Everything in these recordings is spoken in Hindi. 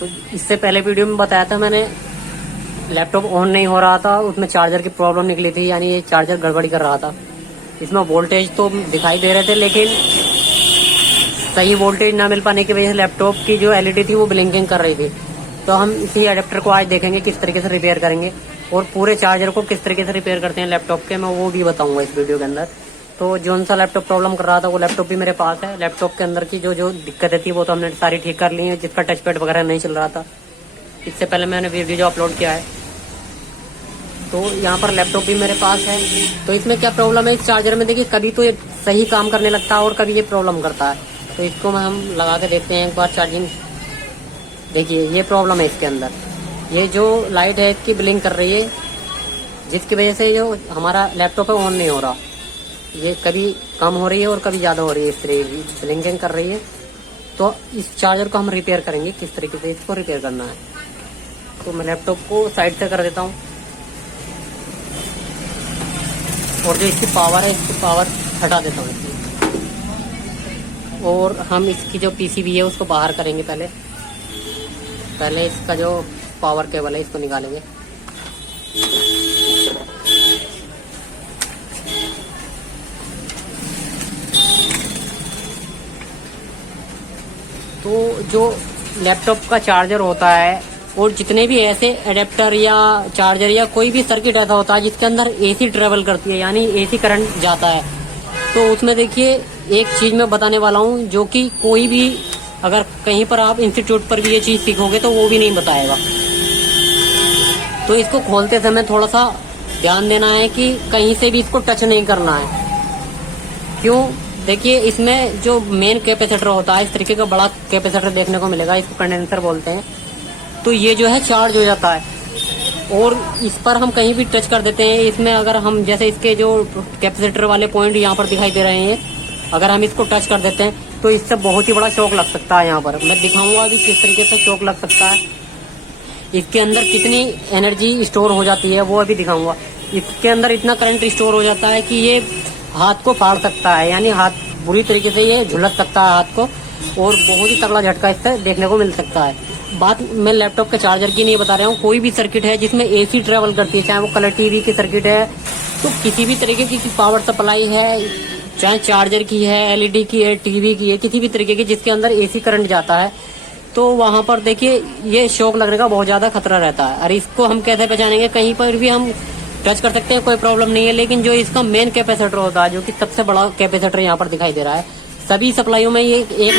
तो इससे पहले वीडियो में बताया था मैंने, लैपटॉप ऑन नहीं हो रहा था, उसमें चार्जर की प्रॉब्लम निकली थी, यानी ये चार्जर गड़बड़ी कर रहा था। इसमें वोल्टेज तो दिखाई दे रहे थे, लेकिन सही वोल्टेज ना मिल पाने की वजह से लैपटॉप की जो एलईडी थी वो ब्लिंकिंग कर रही थी। तो हम इसी अडेप्टर को आज देखेंगे किस तरीके से रिपेयर करेंगे, और पूरे चार्जर को किस तरीके से रिपेयर करते हैं लैपटॉप के, मैं वो भी बताऊंगा इस वीडियो के अंदर। तो जो सा लैपटॉप प्रॉब्लम कर रहा था वो लैपटॉप भी मेरे पास है। लैपटॉप के अंदर की जो दिक्कतें थी वो तो हमने सारी ठीक कर ली है, जिसका टच पैड वगैरह नहीं चल रहा था। इससे पहले मैंने वीडियो जो अपलोड किया है, तो यहाँ पर लैपटॉप भी मेरे पास है। तो इसमें क्या प्रॉब्लम है इस चार्जर में, देखिए कभी तो ये सही काम करने लगता है और कभी ये प्रॉब्लम करता है। तो इसको हम लगा के देखते हैं एक बार चार्जिंग। देखिए ये प्रॉब्लम है इसके अंदर, ये जो लाइट है इसकी ब्लिंक कर रही है, जिसकी वजह से जो हमारा लैपटॉप है ऑन नहीं हो रहा। ये कभी कम हो रही है और कभी ज़्यादा हो रही है, इस तरह की ब्लिंकिंग कर रही है। तो इस चार्जर को हम रिपेयर करेंगे, किस तरीके से इसको रिपेयर करना है। तो मैं लैपटॉप को साइड से कर देता हूँ, और जो इसकी पावर है इसकी पावर हटा देता हूँ इसकी। और हम इसकी जो पीसीबी है उसको बाहर करेंगे। पहले इसका जो पावर केबल है इसको निकालेंगे। तो जो लैपटॉप का चार्जर होता है, और जितने भी ऐसे एडेप्टर या चार्जर या कोई भी सर्किट ऐसा होता है जिसके अंदर एसी ट्रेवल करती है, यानी एसी करंट जाता है, तो उसमें देखिए एक चीज मैं बताने वाला हूँ जो कि कोई भी, अगर कहीं पर आप इंस्टीट्यूट पर भी ये चीज सीखोगे तो वो भी नहीं बताएगा। तो इसको खोलते समय थोड़ा सा ध्यान देना है कि कहीं से भी इसको टच नहीं करना है। क्यों? देखिए इसमें जो मेन कैपेसिटर होता है, इस तरीके का बड़ा कैपेसिटर देखने को मिलेगा, इसको कंडेंसर बोलते हैं। तो ये जो है चार्ज हो जाता है, और इस पर हम कहीं भी टच कर देते हैं। इसमें अगर हम जैसे इसके जो कैपेसिटर वाले पॉइंट यहाँ पर दिखाई दे रहे हैं, अगर हम इसको टच कर देते हैं तो इससे बहुत ही बड़ा शॉक लग सकता है। यहाँ पर मैं दिखाऊंगा अभी किस तरीके से शॉक लग सकता है। इसके अंदर कितनी एनर्जी स्टोर हो जाती है वो अभी दिखाऊंगा। इसके अंदर इतना करंट स्टोर हो जाता है कि ये हाथ को फाड़ सकता है, यानी हाथ बुरी तरीके से ये झुलस सकता है हाथ को, और बहुत ही तगड़ा झटका इससे देखने को मिल सकता है। बात मैं लैपटॉप के चार्जर की नहीं बता रहा हूँ, कोई भी सर्किट है जिसमें एसी ट्रेवल करती है, चाहे वो कलर टीवी की सर्किट है, तो किसी भी तरीके की पावर सप्लाई है, चाहे चार्जर की है, एलईडी की है, टीवी की है, किसी भी तरीके की जिसके अंदर एसी करंट जाता है, तो वहां पर देखिए ये शॉक लगने का बहुत ज्यादा खतरा रहता है। और इसको हम कैसे पहचानेंगे? कहीं पर भी हम टच कर सकते हैं, कोई प्रॉब्लम नहीं है, लेकिन जो इसका मेन कैपेसिटर होता है, जो कि सबसे बड़ा कैपेसिटर यहाँ पर दिखाई दे रहा है, सभी सप्लाईयों में ये एक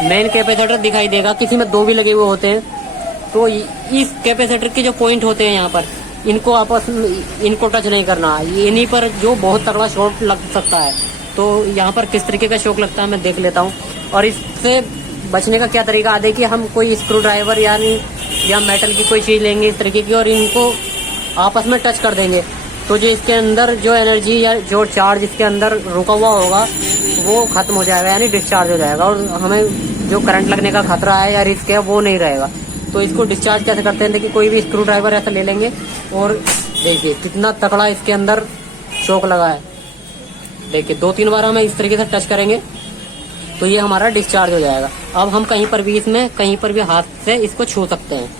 मेन कैपेसिटर दिखाई देगा, किसी में दो भी लगे हुए होते हैं। तो इस कैपेसिटर के जो पॉइंट होते हैं यहाँ पर, इनको आपस में इनको टच नहीं करना, इन्हीं पर जो बहुत तगड़ा शॉक लग सकता है। तो यहाँ पर किस तरीके का शॉक लगता है मैं देख लेता हूँ, और इससे बचने का क्या तरीका है। देखिए हम कोई स्क्रू ड्राइवर या मेटल की कोई चीज लेंगे इस तरीके की, और इनको आपस में टच कर देंगे, तो जो इसके अंदर जो एनर्जी या जो चार्ज इसके अंदर रुका हुआ होगा वो खत्म हो जाएगा, यानी डिस्चार्ज हो जाएगा, और हमें जो करंट लगने का खतरा है या रिस्क है वो नहीं रहेगा। तो इसको डिस्चार्ज कैसे करते हैं? देखिए कोई भी स्क्रू ड्राइवर ऐसा ले लेंगे, और देखिए कितना तगड़ा इसके अंदर शॉक लगा है। देखिए 2-3 बार हमें इस तरीके से टच करेंगे तो ये हमारा डिस्चार्ज हो जाएगा। अब हम कहीं पर भी इसमें कहीं पर भी हाथ से इसको छू सकते हैं।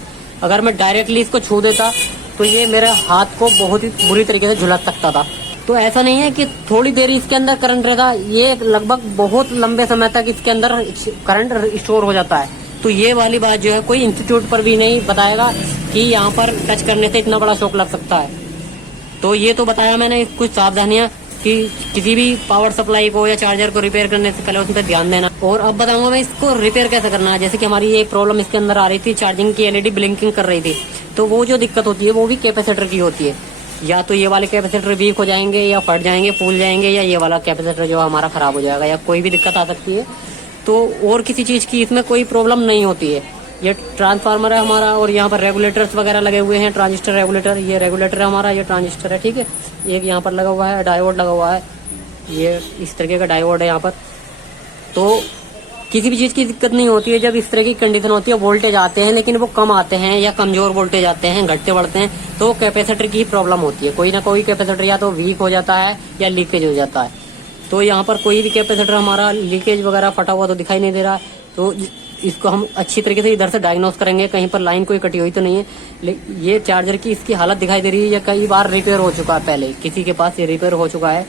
अगर मैं डायरेक्टली इसको छू देता तो ये मेरे हाथ को बहुत ही बुरी तरीके से झुलस सकता था। तो ऐसा नहीं है कि थोड़ी देर इसके अंदर करंट रहता, ये लगभग बहुत लंबे समय तक इसके अंदर करंट स्टोर हो जाता है। तो ये वाली बात जो है कोई इंस्टीट्यूट पर भी नहीं बताएगा कि यहाँ पर टच करने से इतना बड़ा शॉक लग सकता है। तो ये तो बताया मैंने कुछ सावधानियां कि किसी भी पावर सप्लाई को या चार्जर को रिपेयर करने से पहले उस पर ध्यान देना। और अब बताऊंगा मैं इसको रिपेयर कैसे करना है। जैसे कि हमारी ये प्रॉब्लम इसके अंदर आ रही थी, चार्जिंग की एलईडी ब्लिंकिंग कर रही थी, तो वो जो दिक्कत होती है वो भी कैपेसिटर की होती है। या तो ये वाले कैपेसिटर वीक हो जाएंगे, या फट जाएंगे, फूल जाएंगे, या ये वाला कैपेसिटर जो हमारा खराब हो जाएगा, या कोई भी दिक्कत आ सकती है। तो और किसी चीज की इसमें कोई प्रॉब्लम नहीं होती है। ये ट्रांसफार्मर है हमारा, और यहाँ पर रेगुलेटर्स वगैरह लगे हुए हैं, ट्रांजिस्टर रेगुलेटर, ये रेगुलेटर है हमारा, ये ट्रांजिस्टर है, ठीक है। एक यहाँ पर लगा हुआ है, डायोड लगा हुआ है, ये इस तरीके का डायोड है यहाँ पर। तो किसी भी चीज की दिक्कत नहीं होती है जब इस तरह की कंडीशन होती है। वोल्टेज आते हैं लेकिन वो कम आते हैं, या कमजोर वोल्टेज आते हैं, घटते बढ़ते हैं, तो कैपेसिटर की प्रॉब्लम होती है। कोई ना कोई कैपेसिटर या तो वीक हो जाता है या लीकेज हो जाता है। तो यहाँ पर कोई भी कैपेसिटर हमारा लीकेज वगैरह फटा हुआ तो दिखाई नहीं दे रहा। तो इसको हम अच्छी तरीके से इधर से डायग्नोस करेंगे, कहीं पर लाइन कोई कटी हुई तो नहीं है। ये चार्जर की इसकी हालत दिखाई दे रही है, या कई बार रिपेयर हो चुका है, पहले किसी के पास ये रिपेयर हो चुका है।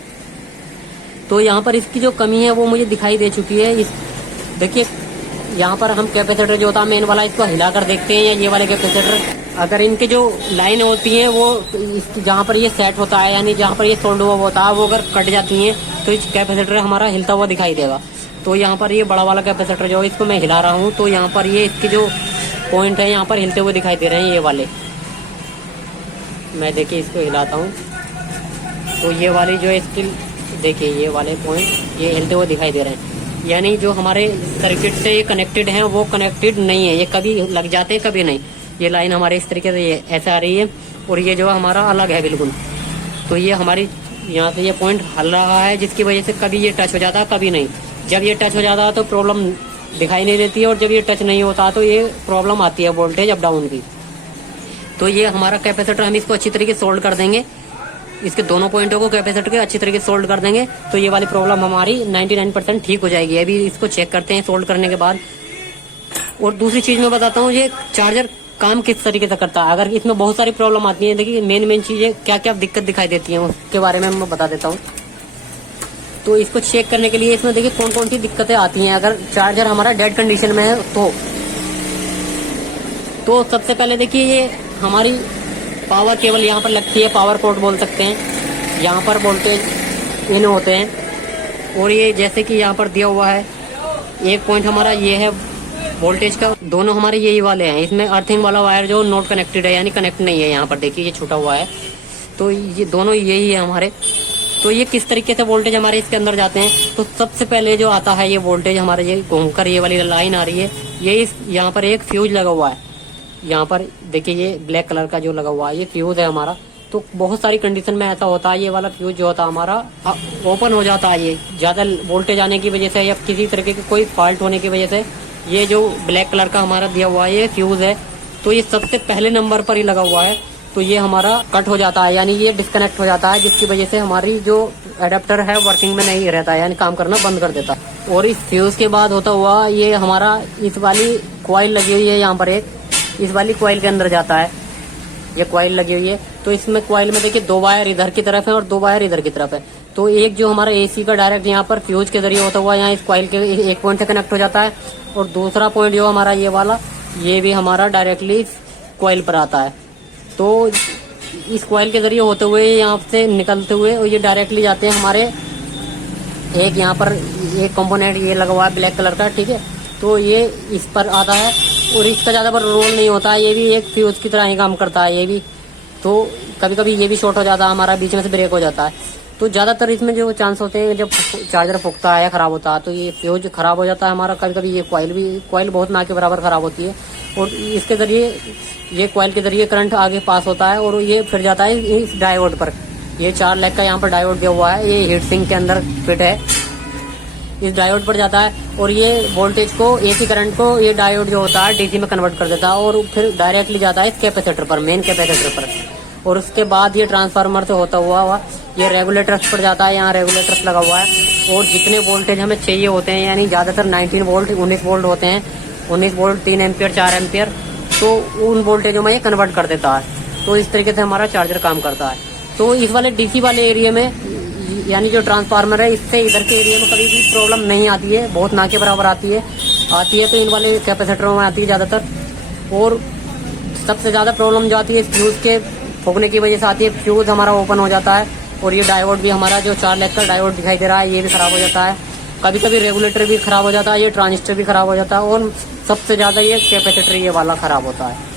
तो यहाँ पर इसकी जो कमी है वो मुझे दिखाई दे चुकी है। इस देखिए यहाँ पर हम कैपेसिटर जो होता है मेन वाला, इसको हिलाकर देखते हैं, या ये वाले कैपेसिटर, अगर इनके जो लाइन होती है वो जहाँ पर ये सेट होता है, यानी जहाँ पर ये सोल्ड हुआ होता है, वो अगर कट जाती है तो इस कैपेसिटर हमारा हिलता हुआ दिखाई देगा। तो यहाँ पर ये बड़ा वाला कैपेसिटर जो है इसको मैं हिला रहा हूँ, तो यहाँ पर ये इसके जो पॉइंट है यहाँ पर हिलते हुए दिखाई दे रहे हैं, ये वाले। मैं देखिए इसको हिलाता हूँ तो ये वाली जो है इसकी देखिए ये वाले पॉइंट ये हिलते हुए दिखाई दे रहे हैं, यानी जो हमारे सर्किट से ये कनेक्टेड हैं वो कनेक्टेड नहीं है, ये कभी लग जाते हैं कभी नहीं। ये लाइन हमारे इस तरीके से ये ऐसे आ रही है, और ये जो है हमारा अलग है बिल्कुल। तो ये हमारी यहाँ से ये पॉइंट हल रहा है, जिसकी वजह से कभी ये टच हो जाता है कभी नहीं। जब ये टच हो जाता है तो प्रॉब्लम दिखाई नहीं देती है, और जब ये टच नहीं होता तो ये प्रॉब्लम आती है वोल्टेज अप डाउन की। तो ये हमारा कैपेसिटर, हम इसको अच्छी तरीके से सोल्ड कर देंगे, इसके दोनों पॉइंटों को कैपेसिटर के अच्छी तरीके से सोल्ड कर देंगे, तो ये वाली प्रॉब्लम हमारी 99% ठीक हो जाएगी। अभी इसको चेक करते हैं सोल्ड करने के बाद। और दूसरी चीज़ मैं बताता हूँ, ये चार्जर काम किस तरीके से करता है। अगर इसमें बहुत सारी प्रॉब्लम आती है, देखिए मेन चीज़ें क्या क्या दिक्कत दिखाई देती हैं उसके बारे में मैं बता देता हूँ। तो इसको चेक करने के लिए इसमें देखिए कौन कौन सी दिक्कतें आती हैं अगर चार्जर हमारा डेड कंडीशन में है तो सबसे पहले देखिए ये हमारी पावर केबल यहाँ पर लगती है, पावर पोर्ट बोल सकते हैं, यहाँ पर वोल्टेज इन होते हैं। और ये जैसे कि यहाँ पर दिया हुआ है एक पॉइंट हमारा ये है वोल्टेज का, दोनों हमारे यही वाले हैं। इसमें अर्थिंग वाला वायर जो नॉट कनेक्टेड है, यानी कनेक्ट नहीं है, यहाँ पर देखिए ये छूटा हुआ है। तो ये दोनों यही है हमारे। तो ये किस तरीके से वोल्टेज हमारे इसके अंदर जाते हैं, तो सबसे पहले जो आता है ये वोल्टेज हमारे ये घूमकर ये वाली लाइन आ रही है, ये इस यहाँ पर एक फ्यूज लगा हुआ है, यहाँ पर देखिए ये ब्लैक कलर का जो लगा हुआ है ये फ्यूज है हमारा। तो बहुत सारी कंडीशन में ऐसा होता है, ये वाला फ्यूज जो होता है हमारा ओपन हो जाता है, ये ज़्यादा वोल्टेज आने की वजह से या किसी तरीके की कोई फॉल्ट होने की वजह से। ये जो ब्लैक कलर का हमारा दिया हुआ है ये फ्यूज है, तो ये सबसे पहले नंबर पर ही लगा हुआ है। तो ये हमारा कट हो जाता है, यानी ये डिस्कनेक्ट हो जाता है, जिसकी वजह से हमारी जो एडेप्टर है वर्किंग में नहीं रहता है, यानी काम करना बंद कर देता है। और इस फ्यूज के बाद होता हुआ ये हमारा इस वाली कॉइल लगी हुई है यहाँ पर एक, इस वाली कॉइल के अंदर जाता है, ये कॉइल लगी हुई है। तो इसमें कॉइल में देखिए 2 वायर इधर की तरफ है और 2 वायर इधर की तरफ है। तो एक जो हमारा एसी का डायरेक्ट यहाँ पर फ्यूज के जरिए होता हुआ यहाँ इस कॉइल के एक पॉइंट से कनेक्ट हो जाता है, और दूसरा पॉइंट जो हमारा ये वाला ये भी हमारा डायरेक्टली कॉइल पर आता है। तो इस कॉइल के जरिए होते हुए यहाँ से निकलते हुए और ये डायरेक्टली जाते हैं हमारे एक यहाँ पर एक कंपोनेंट ये लगा हुआ है ब्लैक कलर का, ठीक है। तो ये इस पर आता है और इसका ज़्यादा पर रोल नहीं होता है, ये भी एक फ्यूज की तरह ही काम करता है ये भी। तो कभी कभी ये भी शॉर्ट हो जाता है हमारा, बीच में से ब्रेक हो जाता है। तो ज़्यादातर इसमें जो चांस होते हैं जब चार्जर फूकता है या ख़राब होता है तो ये फ्यूज ख़राब हो जाता है हमारा। कभी कभी ये कॉइल बहुत ना के बराबर ख़राब होती है, और इसके ज़रिए ये कॉइल के ज़रिए करंट आगे पास होता है और ये फिर जाता है इस डायोड पर। ये 4 लेग का यहाँ पर डायोड दिया हुआ है, ये हीट सिंक के अंदर फिट है, इस डायोड पर जाता है और ये वोल्टेज को एसी करंट को ये डायोड जो होता है डीसी में कन्वर्ट कर देता है और फिर डायरेक्टली जाता है इस कैपेसिटर पर, मेन कैपेसिटर पर। और उसके बाद ये ट्रांसफार्मर से होता हुआ ये रेगुलेटर्स पर जाता है, यहाँ रेगुलेटर्स लगा हुआ है। और जितने वोल्टेज हमें चाहिए होते हैं, यानी ज़्यादातर 19 वोल्ट 19 वोल्ट होते हैं, 19 वोल्ट 3 एम्पियर 4 एम्पियर, तो उन वोल्टेजों में ये कन्वर्ट कर देता है। तो इस तरीके से हमारा चार्जर काम करता है। तो इस वाले डीसी वाले एरिया में यानी जो ट्रांसफार्मर है इससे इधर के एरिया में कभी भी प्रॉब्लम नहीं आती है, बहुत ना के बराबर आती है तो इन वाले कैपेसिटरों में आती है ज़्यादातर। और सबसे ज़्यादा प्रॉब्लम जो आती है फ्यूज़ के फूकने की वजह से आती है, फ्यूज़ हमारा ओपन हो जाता है और ये डायोड भी हमारा जो 4 लेग का डायोड दिखाई दे रहा है ये भी ख़राब हो जाता है। कभी कभी रेगुलेटर भी ख़राब हो जाता है, ये ट्रांजिस्टर भी ख़राब हो जाता है, और सबसे ज़्यादा ये कैपेसिटर ये वाला ख़राब होता है।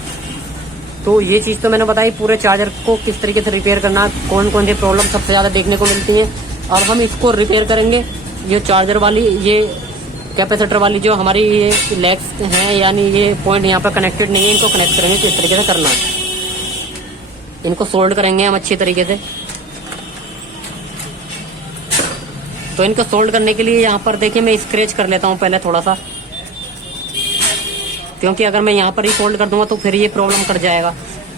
तो ये चीज़ तो मैंने बताई पूरे चार्जर को किस तरीके से रिपेयर करना, कौन कौन सी प्रॉब्लम सबसे ज़्यादा देखने को मिलती हैं। अब हम इसको रिपेयर करेंगे, ये चार्जर वाली ये कैपेसिटर वाली जो हमारी ये लेग्स हैं, यानी ये पॉइंट यहाँ पर कनेक्टेड नहीं है, इनको कनेक्ट करेंगे किस तरीके से करना है। इनको सोल्ड करेंगे हम अच्छी तरीके से। तो इनको सोल्ड करने के लिए यहाँ पर देखिए मैं स्क्रैच कर लेता हूँ पहले थोड़ा सा, क्योंकि अगर मैं यहाँ पर ही सोल्ड कर दूंगा तो फिर ये प्रॉब्लम कर जाएगा।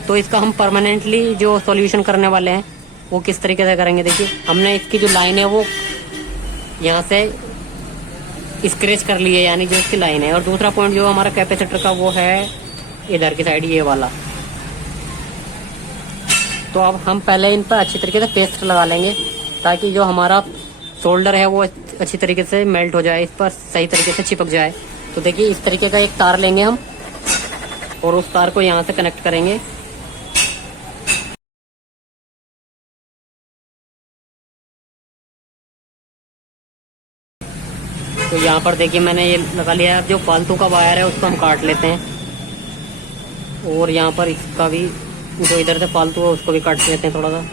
तो इसका हम परमानेंटली जो सॉल्यूशन करने वाले हैं वो किस तरीके से करेंगे, देखिए हमने इसकी जो लाइन है वो यहाँ से स्क्रैच कर लिए, यानी जो इसकी लाइन है। और दूसरा पॉइंट जो हमारा कैपेसिटर का वो है इधर की साइड, ये वाला। तो अब हम पहले इन पर अच्छी तरीके से पेस्ट लगा लेंगे ताकि जो हमारा शोल्डर है वो अच्छी तरीके से मेल्ट हो जाए, इस पर सही तरीके से चिपक जाए। तो देखिए इस तरीके का एक तार लेंगे हम और उस तार को यहाँ से कनेक्ट करेंगे। तो यहाँ पर देखिए मैंने ये लगा लिया है। जो फालतू का वायर है उसको हम काट लेते हैं और यहाँ पर इसका भी जो इधर से फालतू है उसको भी काट लेते हैं थोड़ा सा।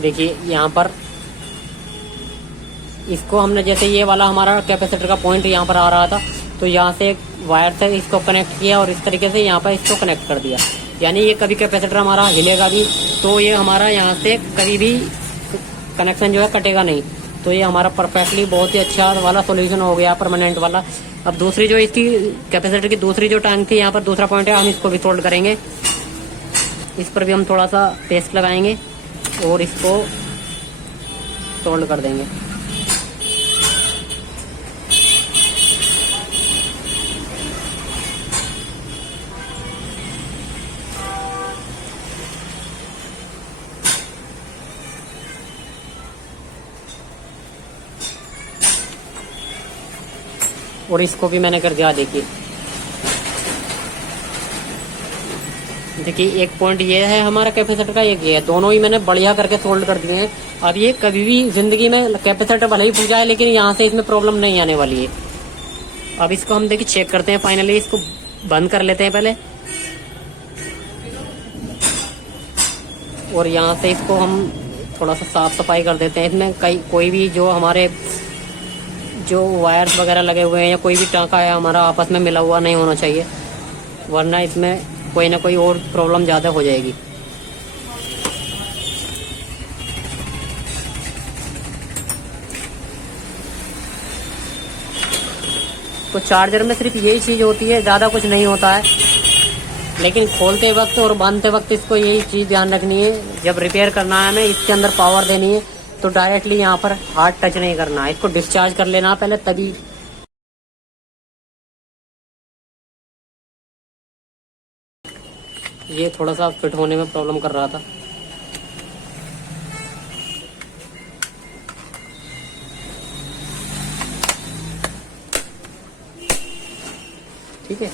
देखिए यहाँ पर इसको हमने, जैसे ये वाला हमारा कैपेसिटर का पॉइंट यहाँ पर आ रहा था, तो यहाँ से एक वायर से इसको कनेक्ट किया और इस तरीके से यहाँ पर इसको कनेक्ट कर दिया। यानी ये कभी कैपेसिटर हमारा हिलेगा भी तो ये हमारा यहाँ से कभी भी कनेक्शन जो है कटेगा नहीं। तो ये हमारा परफेक्टली बहुत ही अच्छा वाला सॉल्यूशन हो गया, परमानेंट वाला। अब दूसरी जो इसकी कैपेसिटर की दूसरी जो टांग थी, यहाँ पर दूसरा पॉइंट है, हम इसको भी सोल्ड करेंगे। इस पर भी हम थोड़ा सा पेस्ट लगाएंगे और इसको सोल्ड कर देंगे। और इसको भी मैंने कर दिया। देखिए एक पॉइंट ये है हमारा कैपेसिटर का, एक ये है। दोनों ही मैंने बढ़िया करके सोल्ड कर दिए हैं। अब ये कभी भी जिंदगी में कैपेसिटर भले ही फूट जाए लेकिन यहाँ से इसमें प्रॉब्लम नहीं आने वाली है। अब इसको हम देखिए चेक करते हैं। फाइनली इसको बंद कर लेते हैं पहले और यहाँ से इसको हम थोड़ा सा साफ सफाई कर देते हैं। इसमें कोई भी जो हमारे जो वायर्स वगैरह लगे हुए हैं या कोई भी टाँका है हमारा आपस में मिला हुआ नहीं होना चाहिए, वरना इसमें कोई ना कोई और प्रॉब्लम ज़्यादा हो जाएगी। तो चार्जर में सिर्फ यही चीज़ होती है, ज़्यादा कुछ नहीं होता है। लेकिन खोलते वक्त और बांधते वक्त इसको यही चीज़ ध्यान रखनी है, जब रिपेयर करना है हमें इसके अंदर पावर देनी है तो डायरेक्टली यहाँ पर हार्ड टच नहीं करना है, इसको डिस्चार्ज कर लेना पहले, तभी। ये थोड़ा सा फिट होने में प्रॉब्लम कर रहा था। ठीक है,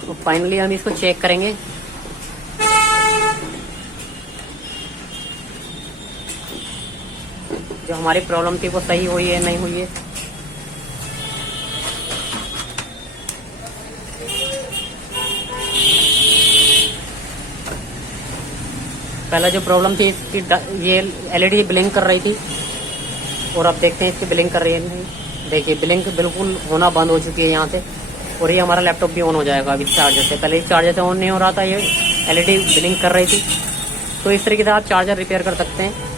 तो फाइनली हम इसको चेक करेंगे। जो हमारी प्रॉब्लम थी वो सही हुई है नहीं हुई है। पहला जो प्रॉब्लम थी इसकी ये एलईडी ब्लिंक कर रही थी और अब देखते हैं इसकी ब्लिंक कर रही है नहीं। देखिए ब्लिंक बिल्कुल होना बंद हो चुकी है यहाँ से और ये हमारा लैपटॉप भी ऑन हो जाएगा अभी चार्जर से। पहले इस चार्जर से ऑन नहीं हो रहा था, ये एलईडी ब्लिंक कर रही थी। तो इस तरीके से आप चार्जर रिपेयर कर सकते हैं।